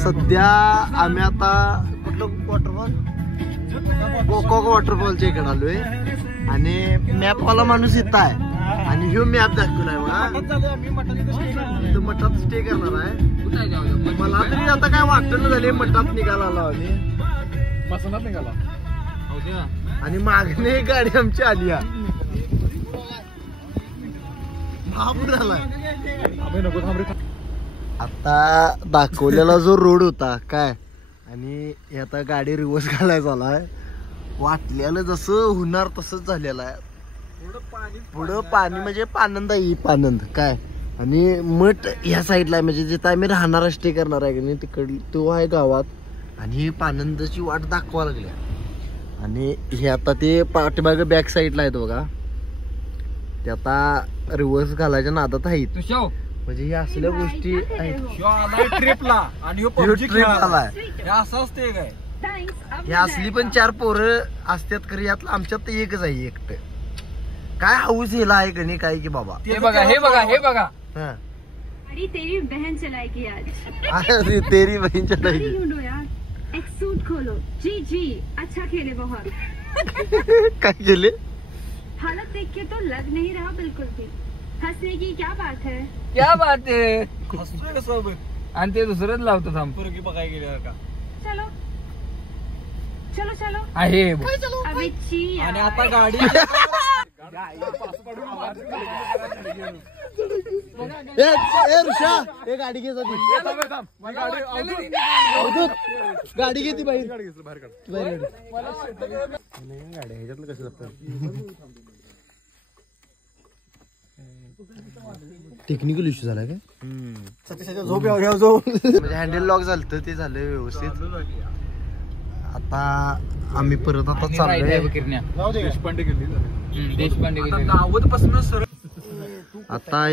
सध्या आम्ही आता कुठलं वॉटरफॉल कोकोक वॉटरफॉलच्या इकडे आलोय आणि मॅपवाला माणूस इथं आहे आणि ह्यो मॅप दाखवलाय मठात स्टे करणार आहे. मला तरी आता काय वाटत झाले मठात निघाला आम्ही मसनात निघाला आणि मागणे एक गाडी आमची आली महापूर झालाय. आता दाखवलेला जो रोड होता काय आणि आता गाडी रिवर्स घालायचा आलाय. वाटलेलं जसं होणार तसंच झालेलं आहे. पुढं पाणी म्हणजे पानंद आहे पानंद काय आणि मठ ह्या साईडला म्हणजे जिथं आम्ही राहणार स्टे करणार आहे की नाही तिकड तो आहे गावात आणि पानंदची वाट दाखवा लागल्या आणि हे आता ते पाठीमागे बॅक साईडला आहेत बघा ते आता रिव्हर्स घालायच्या नादात आहेत. म्हणजे हे असल्या गोष्टी आहेत ट्रिपला आणि असं असते काय हे असली पण 4 पोरं असतात खरी यातलं आमच्यात एकच आहे एकट काय हाऊस हेला आहे का नाही काय की बाबा हे बघा हे बघा हे बघा तेरी बहन चलाएगी आज. अरे तेरी बहन चलाएगी ढूंढो यार एक सूट खोलो. जी जी अच्छा खेले बहुत. काय केले हालत देख के तो लग नहीं रहा बिल्कुल भी. हंसने की क्या बात है. क्या बात आहे सब आणि ते दुसरंच लावतो थांब पोरगी बघाय गेले का. चलो चलो चलो आहे अबे ची आणि आता गाडी ऋषा हे गाडी घे गाडी घेते बाहेर गाडी ह्याच्यातलं कसं टेक्निकल इश्यू झाला काय झोप म्हणजे हँडल लॉक झालं ते झालं व्यवस्थित. आता आम्ही परत आता चाललोय आता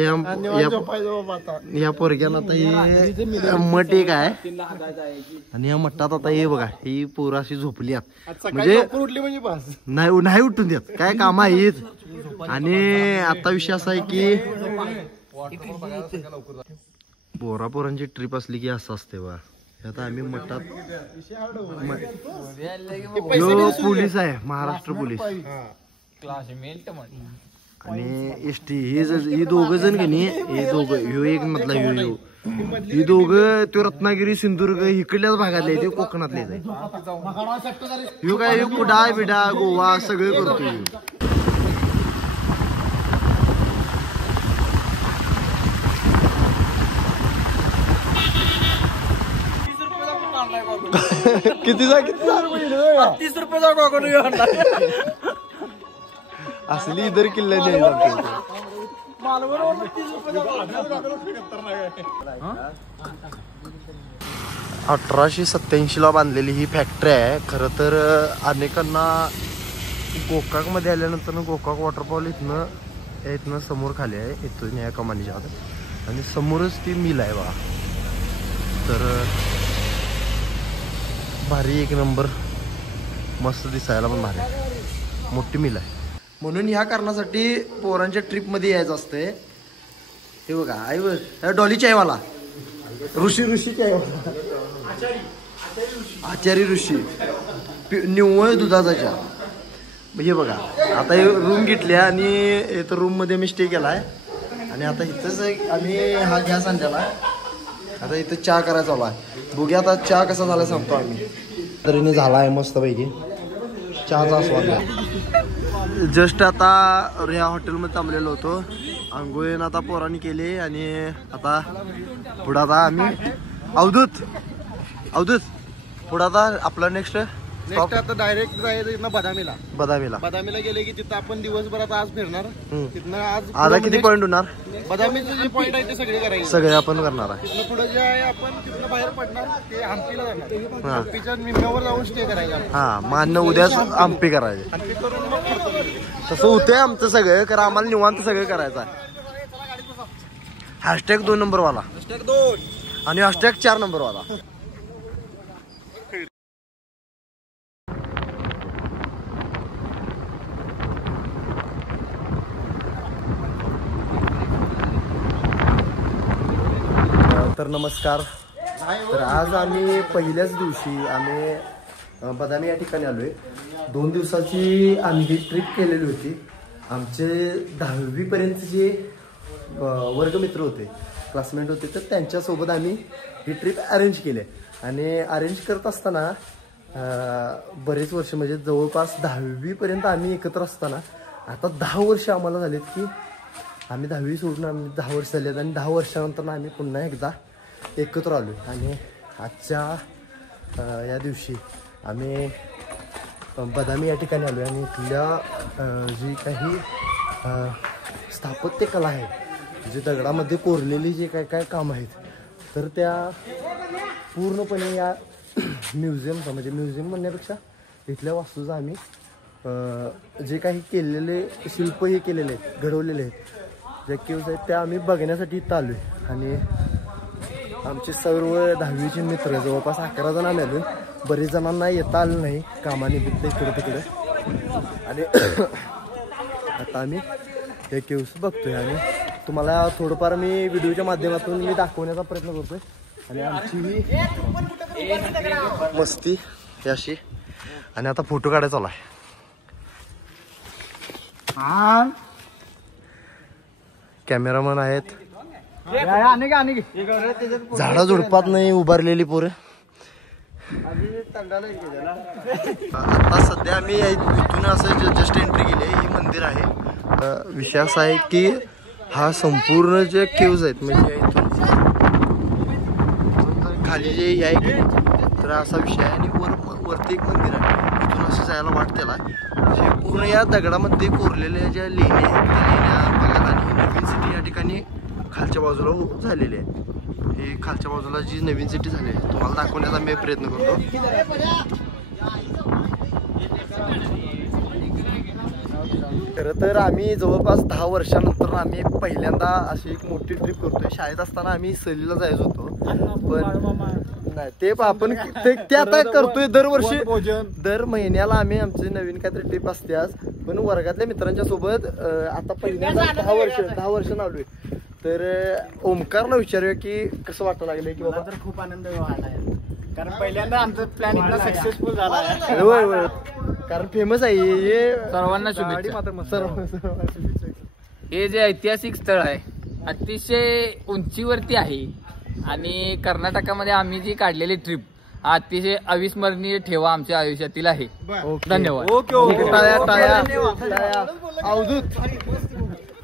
या पोरग्यानं आता हे मठ एक आहे आणि या मठात आता हे बघा ही पोरं अशी झोपली म्हणजे नाही उठून देत काय काम आहेत. आणि आता विषय असा आहे की पोरांची ट्रिप असली की असं असते बा. आता आम्ही मठात पोलीस आहे महाराष्ट्र पोलीस आणि एसटी ही दोघ जण की नाही हे दोघं ह्यो एक मधला ह्यो ही दोघं तो रत्नागिरी सिंधुदुर्ग इकडल्याच भागातले ते कोकणातले ह्यो काय कुडा बिडा गोवा सगळे करतो. कितीचा 30 रुपयाचा गॉगल असली इधर किल्ल्याने 1887 ला बांधलेली ही फॅक्टरी आहे. खरं तर अनेकांना गोकाक मध्ये आल्यानंतर गोकाक वॉटरफॉल इथनं समोर खाली आहे इथून या कमानीच्या आत आणि समोरच ती मिल आहे बघा. तर भारी एक नंबर मस्त दिसायला पण भारी मोठी मिल आहे. म्हणून ह्या कारणासाठी पोरांच्या ट्रिप मध्ये यायचं असतंय. हे बघा आई बघ डॉली चायवाला ऋषी चायवाला आचारी ऋषी निव्वळ दुधाचा चहा. हे बघा आता हे रूम घेतल्या आणि इथं रूम मध्ये मी स्टे केलाय आणि आता इथंच आम्ही हा गॅस आणलेला आता इथं चहा करायचा आला. बघूया आता चहा कसा झाला सांगतो आम्ही. तरीने झाला आहे मस्त पैकी चहाचा स्वाद. जस्ट आता या हॉटेलमध्ये थांबलेलो होतो. आंघोळीनं आता पोरांनी केली आणि आता पुढं आता आम्ही अवधूत पुढं आता आपला नेक्स्ट आता डायरेक्ट जायचं बदामीला गेले की तिथं आपण दिवसभरात आज फिरणार. तिथनं आज किती पॉईंट होणार बदामीचे जे पॉईंट आहे ते सगळे करायचे सगळे आपण करणार आहे. तिथनं पुढे जे आहे आपण तिथनं बाहेर पडणार ते हम्पीला जाणार. हम्पीच्या निम्म्यावर जाऊन स्टे करायचा. हा मान उद्याच हम्पी करायचे. हम्पी करून मग तसं होतंय आमचं सगळं कारण आम्हाला निवांत सगळं करायचं आहे. #2 नंबर वाला आणि #4 नंबर वाला. तर नमस्कार. तर आज आम्ही पहिल्याच दिवशी आम्ही बदामी या ठिकाणी आलोय. 2 दिवसाची आम्ही ही ट्रिप केलेली होती. आमचे 10वी पर्यंत जे वर्गमित्र होते, क्लासमेट होते, तर त्यांच्यासोबत आम्ही ही ट्रिप अरेंज केली. आणि अरेंज करत असताना बरेच वर्ष म्हणजे जवळपास 10वी पर्यंत आम्ही एकत्र असताना आता 10 वर्ष आम्हाला झालेत की आम्ही 10वी सोडून आम्ही 10 वर्ष झालेत. आणि 10 वर्षानंतर आम्ही पुन्हा एकदा एकत्र आलो. आणि आजच्या या दिवशी आम्ही बदामी या ठिकाणी आलो. आणि इथल्या जी काही स्थापत्यकला आहे, जी दगडामध्ये कोरलेली जे काय काम आहेत, तर त्या पूर्णपणे या म्युझियमचा म्हणजे म्युझियम म्हणण्यापेक्षा इथल्या वास्तूचा आम्ही जे काही केलेले शिल्प हे केलेले आहेत, घडवलेले आहेत, ज्या केव्ज आहेत त्या आम्ही बघण्यासाठी इथं आलो आहे. आणि आमचे सर्व 10वीचे मित्र जवळपास 11 जण आले आलो. बरेच जणांना येता आलं नाही कामानिमित्त इकडे तिकडे. आणि आता आम्ही हे केव्ज बघतोय आणि तुम्हाला थोडंफार मी व्हिडिओच्या माध्यमातून मी दाखवण्याचा प्रयत्न करतोय. आणि आमची ही मस्ती ही अशी. आणि आता फोटो काढायचा चालू आहे. कॅमेरामन आहेत, झाडा झुडपात नाही उभारलेली पोरं. आता सध्या आम्ही इथून असं जस्ट एंट्री केली. ही मंदिर आहे. विषय असा आहे की हा संपूर्ण जे केव्ज आहेत म्हणजे इथून खाली जे आहे की तर असा विषय आहे. आणि वरती एक मंदिर आहे, इथून असं जायला वाटतेला हे पूर्ण या दगडामध्ये कोरलेल्या ज्या लेण्या आहेत त्या लेण्या बघा. आणि नवीन सिटी या ठिकाणी खालच्या बाजूला झालेली आहे. हे खालच्या बाजूला जी नवीन सिटी झाली आहे तुम्हाला दाखवण्याचा मी प्रयत्न करतो. खरं तर आम्ही जवळपास 10 वर्षानंतर आम्ही पहिल्यांदा अशी एक मोठी ट्रिप करतोय. शाळेत असताना आम्ही सहलीला जायचो होतो, पण नाही ते आपण ते आता करतोय दरवर्षी. दर महिन्याला आम्ही आमची नवीन काहीतरी ट्रिप असते. आज पण वर्गातल्या मित्रांच्या सोबत आता पहिल्यांदा 10 वर्ष आलोय. तर ओमकारला विचारूया की कसं वाटायला लागलंय की बाबा. तर खूप आनंद वाटला आहे, कारण पहिल्यांदा आमचा प्लॅन इतका सक्सेसफुल झाला आहे. होय होय, कारण फेमस आहे हे. सर्वांना शुभेच्छा. हे जे ऐतिहासिक स्थळ आहे अतिशय उंचीवरती आहे. आणि कर्नाटकामध्ये आम्ही जी काढलेली ट्रिप अतिशय अविस्मरणीय ठेवा आमच्या आयुष्यातील आहे. धन्यवाद.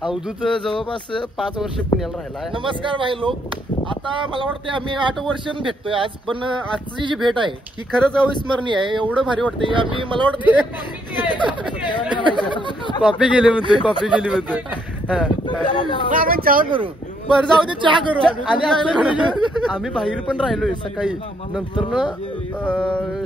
अवधूत जवळपास 5 वर्ष पुण्याला राहिला आहे. नमस्कार भाई लोक. आता मला वाटतं आम्ही 8 वर्षांनी भेटतोय आज. पण आजची जी भेट आहे ही खरंच अविस्मरणीय आहे. एवढं भारी वाटतंय की आम्ही मला वाटतं कॉपी गेली म्हणतोय आपण चहा करू. बरं जाऊ दे, चहा करू. आणि आम्ही बाहेर पण राहिलोय सकाळी. नंतर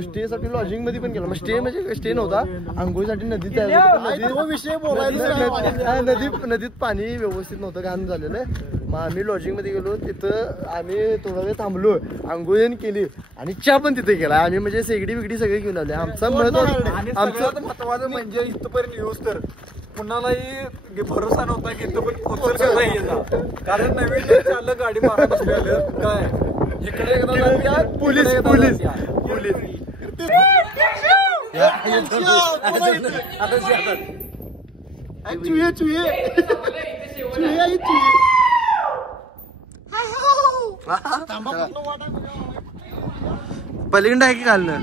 स्टे साठी लॉजिंग मध्ये पण गेलो. मग स्टे म्हणजे स्टे नव्हता, आंघोळीसाठी नदीत जायला. विषय बोलायचा. नदीत पाणी व्यवस्थित नव्हतं, घाण झालेलं. मग आम्ही लॉजिंग मध्ये गेलो. तिथं आम्ही थोडा वेळ थांबलो, आंघोळी केली आणि चहा पण तिथे केला. आम्ही म्हणजे शेगडी बिगडी सगळे घेऊन आले. आमचं महत्वाचं म्हणजे इथपर्यंत येऊस तर कुणालाही भरोसा नव्हता की इथपर्यंत पोहोचल. कारण नवीन चाललं गाडी मारा बसलेलं काय इकडे पोलीस पलीकडे आहे की घालणं.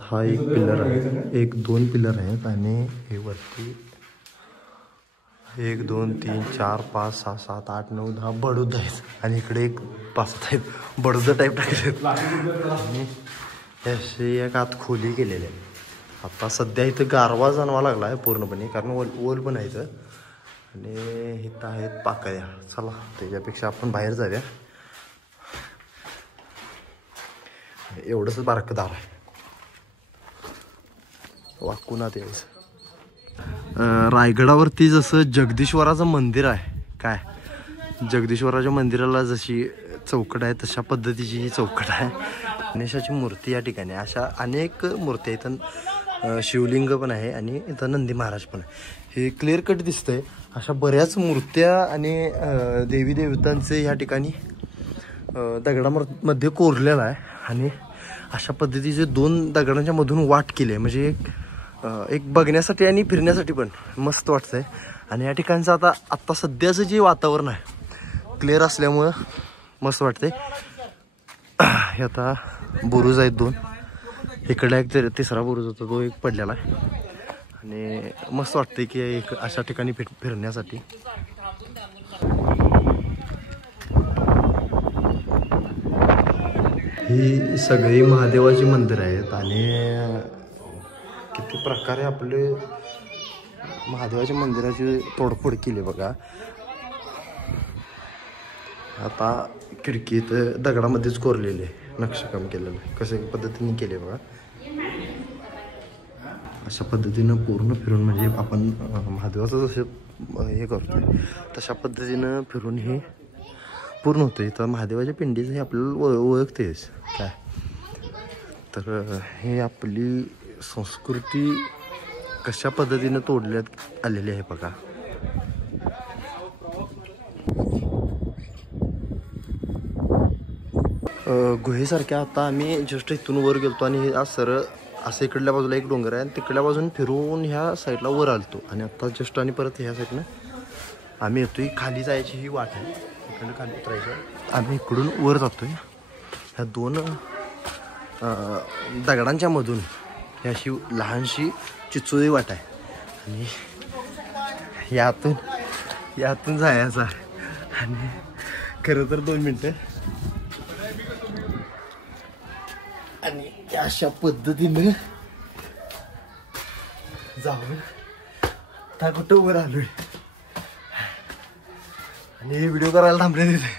हा एक पिलर आहे, 1-2 पिलर आहेत. आणि हे वरती 1 2 3 4 5 6 7 8 9 10 बडूद आहेत. आणि इकडे एक 5 आहेत बडूद टाईप टाकले. आणि अशी एक आत खोली केलेली आहे. आता सध्या इथं गारवा जाणवा लागला आहे पूर्णपणे, कारण ओल पण आहे इथं. आणि इथं आहेत पाकळ्या. चला त्याच्यापेक्षा आपण बाहेर जाऊया. एवढंच बारकं दार आहे, वाकूनात एवढंच. रायगडावरती जसं जगदीश्वराचं मंदिर आहे, काय जगदीश्वराच्या मंदिराला जशी चौकट आहे तशा पद्धतीची ही चौकट आहे. गणेशाची मूर्ती या ठिकाणी, अशा अनेक मूर्ती आहेत. इथं शिवलिंग पण आहे आणि इथं नंदी महाराज पण आहे. हे क्लिअर कट दिसतंय. अशा बऱ्याच मूर्त्या आणि देवी देवतांचे या ठिकाणी दगडामध्ये कोरलेला आहे आणि अशा पद्धतीचे 2 दगडांच्या मधून वाट केली आहे. म्हणजे एक बघण्यासाठी आणि फिरण्यासाठी पण मस्त वाटतंय. आणि या ठिकाणचं आता सध्याचं जे वातावरण आहे क्लिअर असल्यामुळं मस्त वाटतंय. हे आता बुरुज आहेत 2, इकडला एक तिसरा बुरुज होता तो एक पडलेला आहे आणि मस्त वाटतंय की एक अशा ठिकाणी फिरण्यासाठी. ही सगळी महादेवाची मंदिर आहेत आणि किती प्रकारे आपले महादेवाच्या मंदिराची तोडफोड केली बघा. आता खिडकीत दगडामध्येच कोरलेले नक्षीकाम केलेलं आहे, कसं पद्धतीने केले बघा. अशा पद्धतीनं पूर्ण फिरून म्हणजे आपण महादेवाचं जसं हे करतोय तशा पद्धतीनं फिरून हे पूर्ण होतं. तर महादेवाच्या पिंडीचं हे आपल्याला ओळखतेच काय. तर हे आपली संस्कृती कशा पद्धतीनं तोडण्यात आलेली आहे बघा. गुहेसारख्या आता आम्ही जस्ट इथून वर गेलतो आणि हे सरळ असं इकडल्या बाजूला एक डोंगर आहे आणि तिकडल्या बाजून फिरून ह्या साईडला वर आलतो आणि आता जस्ट आणि परत ह्या साईडनं आम्ही येतोय. खाली जायची ही वाट आहे, इकडनं खाली उतरायचं. आम्ही इकडून वर जातोय. ह्या 2 दगडांच्या मधून ही अशी लहानशी चिचोळी वाट आहे आणि यातून जायचं आहे. आणि खरं तर 2 मिनटं आणि अशा पद्धतीनं जाऊन आता कुठं वर आलोय आणि व्हिडिओ करायला थांबले तिथे.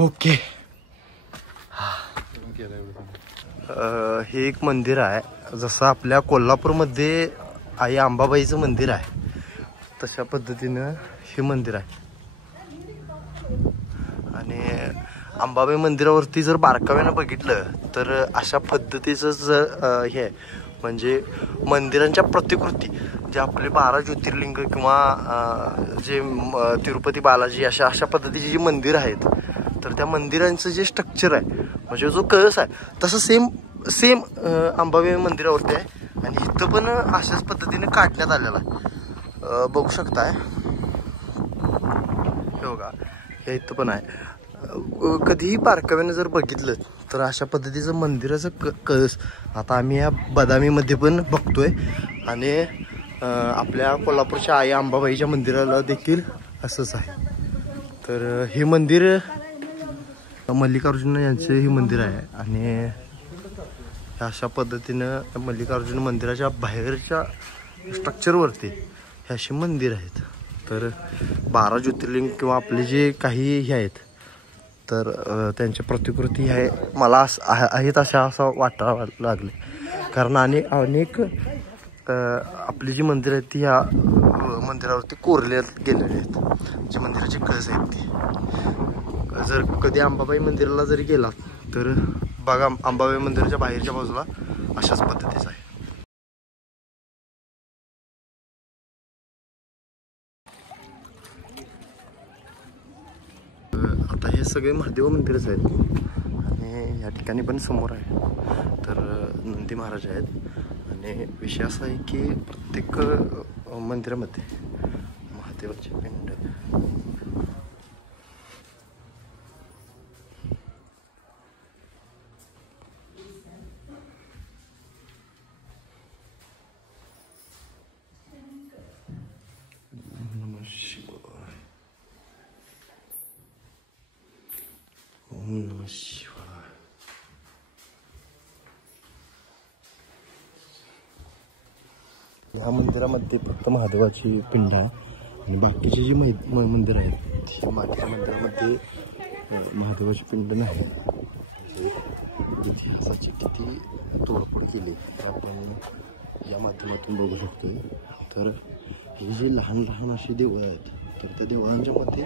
ओके, हे एक मंदिर आहे जसं आपल्या कोल्हापूरमध्ये आई अंबाबाईचं मंदिर आहे तशा पद्धतीनं हे मंदिर आहे. आणि अंबाबाई मंदिरावरती जर बारकाव्यानं बघितलं तर अशा पद्धतीचं जर हे म्हणजे मंदिरांच्या प्रतिकृती जे आपले 12 ज्योतिर्लिंग किंवा जे तिरुपती बालाजी अशा पद्धतीची जी मंदिरं आहेत तर त्या मंदिरांचं जे स्ट्रक्चर आहे म्हणजे जो कळस आहे तसं सेम अंबाबाई मंदिरावरती आहे. आणि इथं पण अशाच पद्धतीने काढण्यात आलेला आहे, बघू शकताय. हे बघा हे इथं पण आहे. कधीही बारकाव्यानं जर बघितलं तर अशा पद्धतीचं मंदिराचं कळस आता आम्ही या बदामीमध्ये पण बघतोय आणि आपल्या कोल्हापूरच्या आई अंबाबाईच्या मंदिराला देखील असंच आहे. तर हे मंदिर मल्लिकार्जुन यांचे हे मंदिर आहे आणि अशा पद्धतीनं मल्लिकार्जुन मंदिराच्या बाहेरच्या स्ट्रक्चरवरती हे असे मंदिर आहेत. तर 12 ज्योतिर्लिंग किंवा आपले जे काही हे आहेत तर त्यांची प्रतिकृती आहे मला आहेत असं वाटायला लागले. कारण अनेक आपली जी मंदिरं आहेत ती ह्या मंदिरावरती कोरल्यात गेलेले आहेत, जी मंदिराचे कळस आहेत ती. जर कधी अंबाबाई मंदिराला जरी गेला तर बघा अंबाबाई मंदिराच्या बाहेरच्या बाजूला अशाच पद्धतीचं आहे. आता हे सगळे महादेव मंदिरच आहेत आणि या ठिकाणी पण समोर आहे तर नंदी महाराज आहेत. आणि विषय असा आहे की प्रत्येक मंदिरामध्ये महादेवाचे पिंड या मंदिरामध्ये फक्त महादेवाची पिंड आहे आणि बाकीचे जी मंदिर आहेत बाकीच्या मंदिरामध्ये महादेवाची पिंड नाही. इतिहासाची किती तोडफोड केली तर आपण या माध्यमातून बघू शकतो. तर ही जी लहान लहान अशी देवळं आहेत तर त्या देवळांच्या मध्ये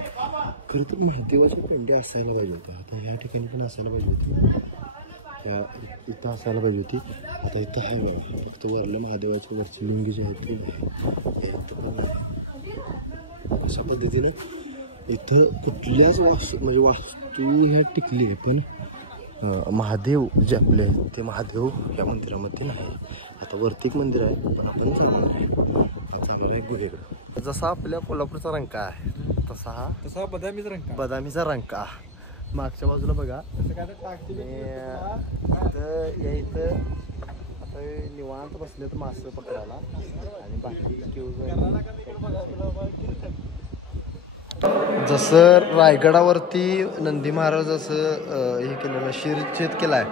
खरं तर महादेवाची पिंडे असायला पाहिजे होतं. आता ह्या ठिकाणी पण असायला पाहिजे होती, इथं असायला पाहिजे होती. आता इथं आहे बघा फक्त वरल्या महादेवाची वरची लिंग जी आहे ती आहे. अशा पद्धतीनं इथं कुठल्याच म्हणजे वास्तू ह्या टिकली आहे, पण महादेव जे आपले आहेत ते महादेव या मंदिरामध्ये नाही. आता वरती एक मंदिर आहे, पण आपण जाणार आहे गुहेकडं. जसा आपल्या कोल्हापूरचा रंका आहे तसा बदामीचा रंका. मागच्या बाजूला बघा इथं आता निवांत बसले तर मासे पकडायला आणि बाकी जसं रायगडावरती नंदी महाराजाचं हे केलेलं शिरच्छेद केलाय,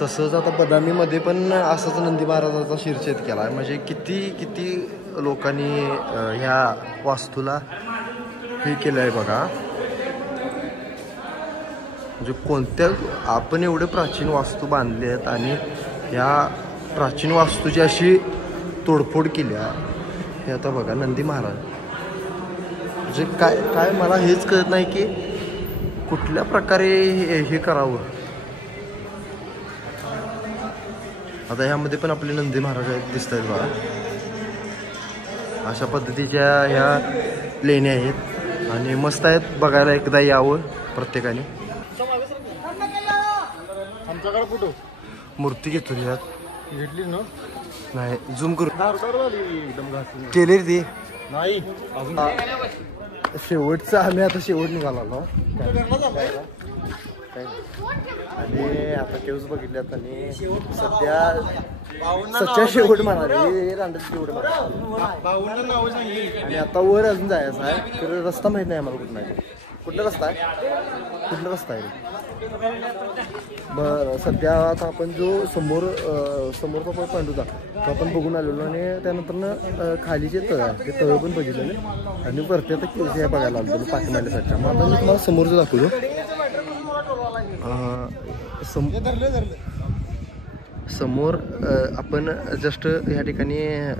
तसंच आता बदामीमध्ये पण असंच नंदी महाराजाचा शिरच्छेद केला आहे. म्हणजे किती लोकांनी ह्या वास्तूला हे केलं आहे बघा. म्हणजे कोणत्या आपण एवढे प्राचीन वास्तू बांधले आहेत आणि या प्राचीन वास्तूची अशी तोडफोड केल्या. हे आता बघा नंदी महाराज, म्हणजे काय मला हेच कळत नाही की कुठल्या प्रकारे हे करावं. आता ह्यामध्ये पण आपले नंदी महाराज दिसत आहेत बघा. अशा पद्धतीच्या ह्या लेण्या आहेत आणि मस्त आहेत बघायला. एकदा यावं प्रत्येकाने. आमच्याकडे फोटो मूर्ती घेतो यात घेतली ना, नाही झूम करू एकदम घासून केले ती नाही. शेवटचं आम्ही आता शेवट निघालो आणि आता केव्स बघितल्यात आणि सध्या शेवट म्हणाले शेवट आणि आता वर अजून जायचं आहे. तर रस्ता माहित नाही आम्हाला कुठला रस्ता आहे आहे बरं. सध्या आता आपण जो समोरचा पॉईंट होता तो आपण बघून आलेलो आणि त्यानंतर खाली जे तळ आहे ते तळ पण बघितलेले आणि वरती आता केव्स हे बघायला आलो पाठीमागल्यासाठीच्या. मग आता मी तुम्हाला समोरचं दाखवतो. समोर आपण जस्ट या ठिकाणी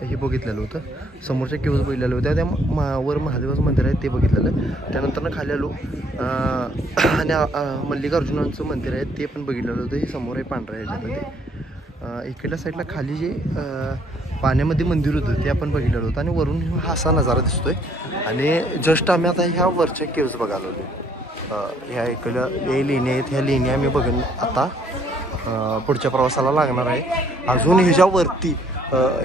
हे बघितलेलं होतं, समोरच्या केव्स बघितलेलं होत्या. त्या वर महादेवाचं मंदिर आहे ते बघितलेलं. त्यानंतर खाली आलो आणि मल्लिकार्जुनांचं मंदिर आहे ते पण बघितलेलं होतं. हे समोर आहे पांढऱ्या ह्याच्यामध्ये. इकडल्या साईडला खाली जे पाण्यामध्ये मंदिर होतं ते आपण बघितलेलं होतं आणि वरून हा असा नजारा दिसतोय. आणि जस्ट आम्ही आता ह्या वरच्या केव्स बघायला होतो. ह्या इकडं हे लेणी आहेत, ह्या लेणी आम्ही बघून आता पुढच्या प्रवासाला लागणार आहे. अजून ह्याच्यावरती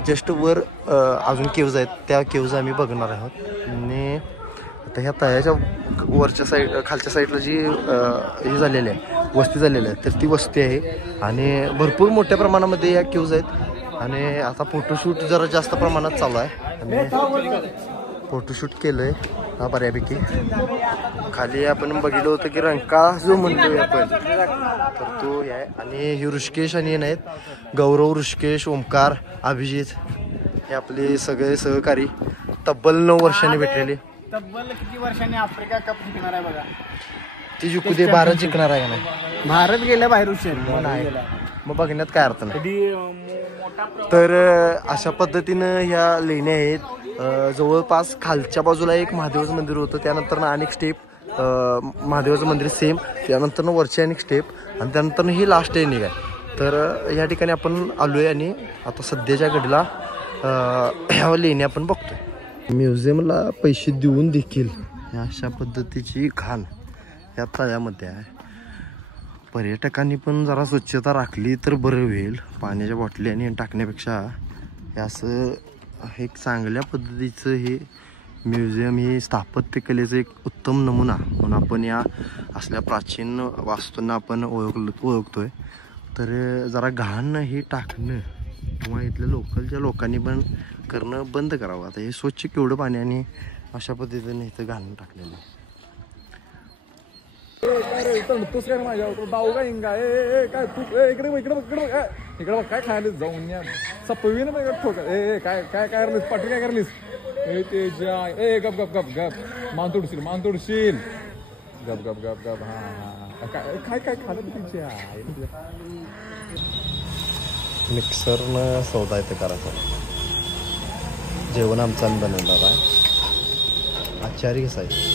जस्ट वर अजून केव्ज आहेत, त्या केव्ज आम्ही बघणार आहोत. आणि आता ह्या तळ्याच्या वरच्या साईड खालच्या साईडला जी हे झालेली आहे वस्ती झालेली आहे तर ती वस्ती आहे आणि भरपूर मोठ्या प्रमाणामध्ये या केव्ज आहेत. आणि आता फोटोशूट जरा जास्त प्रमाणात चालू आहे आणि फोटोशूट केलं आहे हा बऱ्यापैकी. खाली आपण बघितलं होतं की रंका जो म्हणतोय आपण तर तो आहे. आणि हे ऋषिकेश आणि हे नाहीत गौरव, ऋषिकेश, ओमकार, अभिजित हे आपले सगळे सहकारी तब्बल 9 वर्षांनी भेटलेले. तब्बल किती वर्षांनी आफ्रिका कप जिंकणार आहे बघा. ती जिंकू दे, भारत जिंकणार आहे का नाही. भारत गेला बाहेर मग बघण्यात काय अर्थ नाही. तर अशा पद्धतीनं ह्या लेण्या आहेत. जवळपास खालच्या बाजूला एक महादेवाचं मंदिर होतं, त्यानंतर अनेक स्टेप महादेवाचं मंदिर सेम, त्यानंतर वरची अनेक स्टेप आणि त्यानंतर ही लास्ट एंडिंग आहे. तर या ठिकाणी आपण आलो आहे आणि आता सध्याच्या घडीला ह्या लेण्या आपण बघतोय. म्युझियमला पैसे देऊन देखील अशा पद्धतीची घाण या तळ्यामध्ये आहे. पर्यटकांनी पण जरा स्वच्छता राखली तर बरं होईल. पाण्याच्या बाटली आणि टाकण्यापेक्षा हे असं एक चांगल्या पद्धतीचं हे म्युझियम हे स्थापत्यकलेचं एक उत्तम नमुना म्हणून आपण या असल्या प्राचीन वास्तूंना आपण ओळखतोय. तर जरा घाण हे टाकणं किंवा इथल्या लोकलच्या लोकांनी पण करणं बंद करावं. आता हे स्वच्छ केवढं पाण्याने अशा पद्धतीने इथं घाण टाकलेलं आहे. इकडे काय खायला जाऊन सपवीन ठोक काय काय काय करलीस पाठी काय करलीस गप गप गप गप मान तोडशील गप गप गप गप. हा काय काय काय खाल्लं तुमच्या मिक्सरनं सौदा इथं करायचा. जेवण आमचं आम्ही बनवणार आहे. आचारी कसं आहे